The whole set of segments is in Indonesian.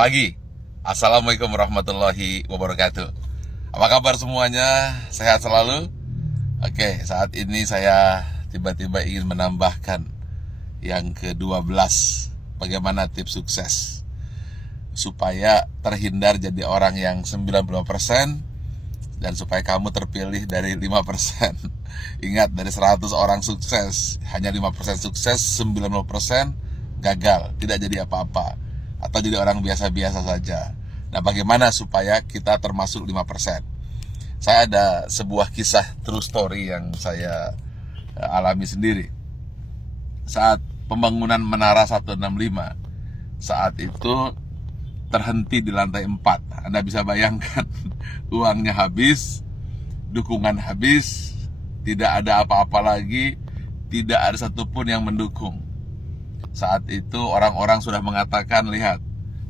pagi. Assalamualaikum warahmatullahi wabarakatuh. Apa kabar semuanya? Sehat selalu? Oke, saat ini saya tiba-tiba ingin menambahkan yang ke-12. Bagaimana tips sukses supaya terhindar jadi orang yang 95% dan supaya kamu terpilih dari 5%. Ingat, dari 100 orang sukses, hanya 5% sukses, 90% gagal, tidak jadi apa-apa, atau jadi orang biasa-biasa saja. Nah, bagaimana supaya kita termasuk 5%? Saya ada sebuah kisah true story yang saya alami sendiri. Saat pembangunan Menara 165, saat itu terhenti di lantai 4. Anda bisa bayangkan, uangnya habis, dukungan habis, tidak ada apa-apa lagi, tidak ada satupun yang mendukung. Saat itu orang-orang sudah mengatakan, lihat,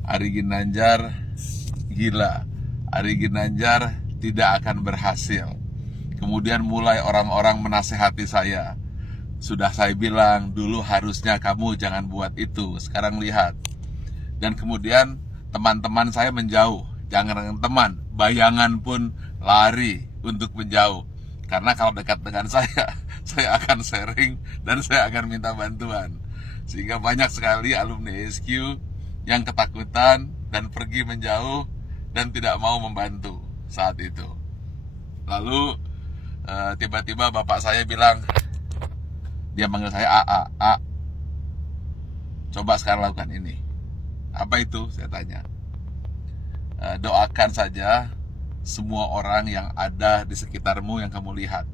Ari Ginanjar gila, Ari Ginanjar tidak akan berhasil. Kemudian mulai orang-orang menasehati saya. Sudah saya bilang, dulu harusnya kamu jangan buat itu, sekarang lihat. Dan kemudian teman-teman saya menjauh. Jangan teman, bayangan pun lari untuk menjauh. Karena kalau dekat dengan saya akan sharing dan saya akan minta bantuan. Sehingga banyak sekali alumni SQ yang ketakutan dan pergi menjauh dan tidak mau membantu saat itu. Lalu tiba-tiba bapak saya bilang, dia manggil saya A, coba sekarang lakukan ini. Apa itu? Saya tanya. Doakan saja semua orang yang ada di sekitarmu yang kamu lihat.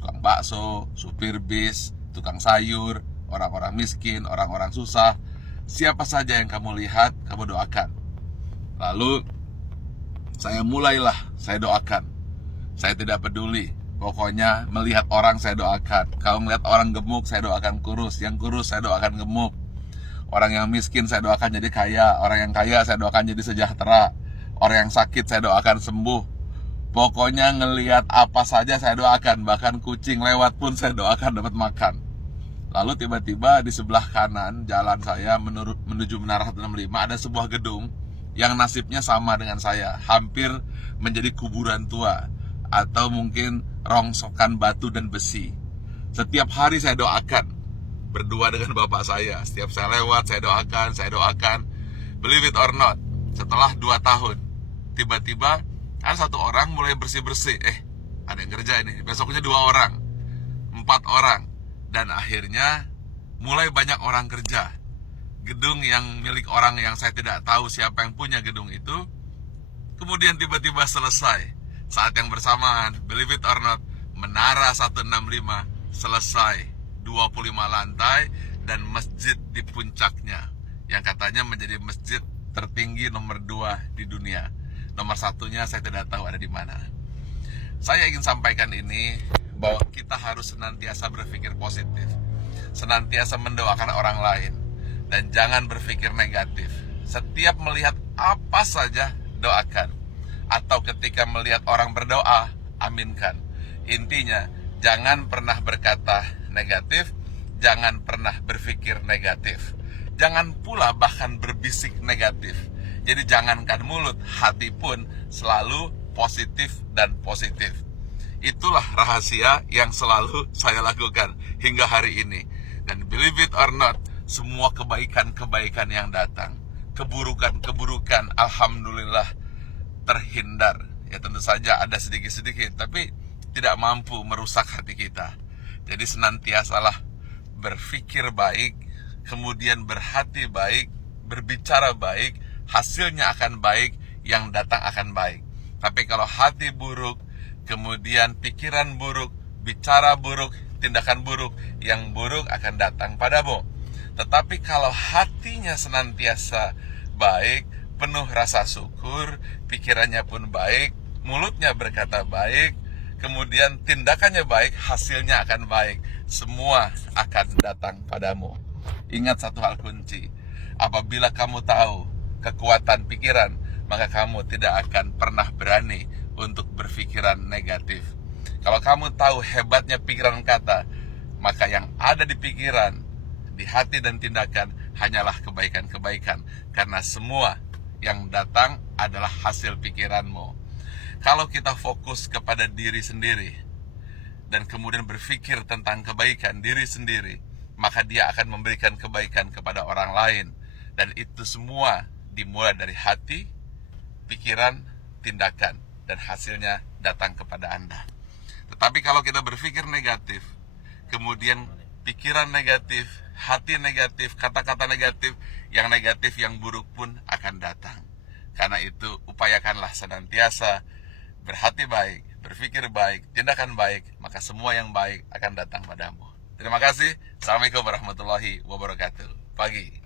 Tukang bakso, supir bis, tukang sayur, orang-orang miskin, orang-orang susah. Siapa saja yang kamu lihat, kamu doakan. Lalu saya doakan. Saya tidak peduli. Pokoknya melihat orang saya doakan. Kalau melihat orang gemuk, saya doakan kurus. Yang kurus saya doakan gemuk. Orang yang miskin saya doakan jadi kaya. Orang yang kaya saya doakan jadi sejahtera. Orang yang sakit saya doakan sembuh. Pokoknya ngelihat apa saja saya doakan. Bahkan kucing lewat pun saya doakan dapat makan. Lalu tiba-tiba di sebelah kanan jalan saya menuju Menara 165 ada sebuah gedung yang nasibnya sama dengan saya. Hampir menjadi kuburan tua atau mungkin rongsokan batu dan besi. Setiap hari saya doakan. Berdua dengan bapak saya. Setiap saya lewat saya doakan. Believe it or not, setelah 2 tahun tiba-tiba ada satu orang mulai bersih-bersih. Ada yang kerja ini. Besoknya 2 orang, 4 orang. Dan akhirnya mulai banyak orang kerja. Gedung yang milik orang yang saya tidak tahu siapa yang punya gedung itu, kemudian tiba-tiba selesai. Saat yang bersamaan, believe it or not, Menara 165 selesai, 25 lantai dan masjid di puncaknya, yang katanya menjadi masjid tertinggi nomor 2 di dunia. Nomor 1-nya saya tidak tahu ada di mana. Saya ingin sampaikan ini, bahwa kita harus senantiasa berpikir positif, senantiasa mendoakan orang lain, dan jangan berpikir negatif. Setiap melihat apa saja, doakan. Atau ketika melihat orang berdoa, aminkan. Intinya, jangan pernah berkata negatif, jangan pernah berpikir negatif. Jangan pula bahkan berbisik negatif. Jadi jangankan mulut, hati pun selalu positif dan positif. Itulah rahasia yang selalu saya lakukan hingga hari ini. Dan believe it or not, semua kebaikan-kebaikan yang datang, keburukan-keburukan, alhamdulillah terhindar. Ya tentu saja ada sedikit-sedikit, tapi tidak mampu merusak hati kita. Jadi senantiasalah berpikir baik, kemudian berhati baik, berbicara baik, hasilnya akan baik, yang datang akan baik. Tapi kalau hati buruk, kemudian pikiran buruk, bicara buruk, tindakan buruk, yang buruk akan datang padamu. Tetapi kalau hatinya senantiasa baik, penuh rasa syukur, pikirannya pun baik, mulutnya berkata baik, kemudian tindakannya baik, hasilnya akan baik. Semua akan datang padamu. Ingat satu hal kunci, apabila kamu tahu kekuatan pikiran, maka kamu tidak akan pernah berani untuk berpikiran negatif. Kalau kamu tahu hebatnya pikiran kata, maka yang ada di pikiran, di hati dan tindakan hanyalah kebaikan-kebaikan. Karena semua yang datang adalah hasil pikiranmu. Kalau kita fokus kepada diri sendiri dan kemudian berpikir tentang kebaikan diri sendiri, maka dia akan memberikan kebaikan kepada orang lain. Dan itu semua dimulai dari hati, pikiran, tindakan, dan hasilnya datang kepada Anda. Tetapi kalau kita berpikir negatif, kemudian pikiran negatif, hati negatif, kata-kata negatif, yang buruk pun akan datang. Karena itu upayakanlah senantiasa berhati baik, berpikir baik, tindakan baik, maka semua yang baik akan datang padamu. Terima kasih. Assalamualaikum warahmatullahi wabarakatuh. Pagi.